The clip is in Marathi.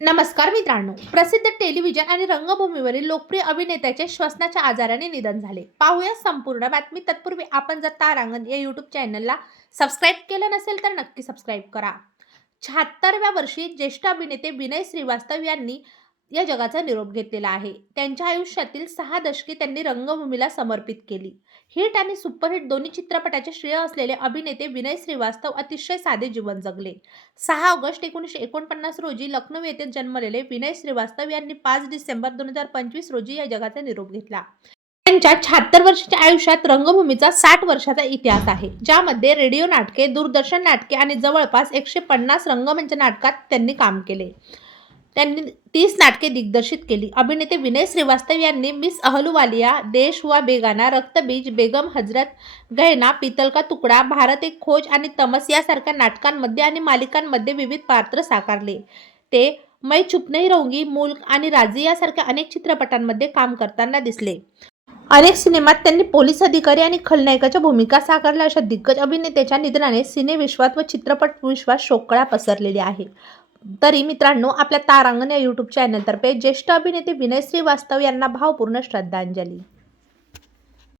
नमस्कार मित्रांनो, प्रसिद्ध टेलिव्हिजन आणि रंगभूमीवरील लोकप्रिय अभिनेत्याचे श्वसनाच्या आजाराने निधन झाले. पाहूया संपूर्ण बातमी. तत्पूर्वी आपण जर तारांगण या यूट्यूब चॅनलला सबस्क्राईब केलं नसेल तर नक्की सबस्क्राईब करा. 76व्या वर्षी ज्येष्ठ अभिनेते विनय श्रीवास्तव यांनी या जगाचा निरोप घेतलेला आहे. त्यांच्या आयुष्यातील 6 दशके त्यांनी रंगभूमीला समर्पित केली. हिट आणि सुपरहिट दोन्ही चित्रपटाचे श्रेय असलेले अभिनेते विनय श्रीवास्तव अतिशय साधे जीवन जगले. 6 ऑगस्ट 1949 रोजी लखनौ येथे जन्मलेले विनय श्रीवास्तव यांनी 5 डिसेंबर 2025 रोजी या जगाचा निरोप घेतला. त्यांच्या 76 वर्षाच्या आयुष्यात रंगभूमीचा 60 वर्षाचा इतिहास आहे, ज्यामध्ये रेडिओ नाटके, दूरदर्शन नाटके आणि जवळपास 150 रंगमंच नाटकात त्यांनी काम केले. त्यांनी 30 नाटके दिग्दर्शित केली. अभिनेते विनय श्रीवास्तव यांनी मिस अहलुवालिया, देश हुआ बेगाना, रक्तबीज, बेगम हजरत, गहना, पीतल का तुकडा, भारत एक खोज आणि तमस यासारख्या नाटकांमध्ये आणि मालिकांमध्ये विविध पात्र साकारले. ते मैं चुप नहीं रहूंगी, मुल्क आणि राजी यासारख्या अनेक चित्रपटांमध्ये काम करताना दिसले. अनेक सिनेमात त्यांनी पोलीस अधिकारी आणि खलनायकाच्या भूमिका साकारल्या. अशा दिग्गज अभिनेत्याच्या निधनाने सिनेविश्वात व चित्रपट विश्वात शोककळा पसरलेली आहे. तरी मित्रांनो, आपल्या तारांगण या यूट्यूब चॅनलतर्फे ज्येष्ठ अभिनेते विनय श्रीवास्तव यांना भावपूर्ण श्रद्धांजली.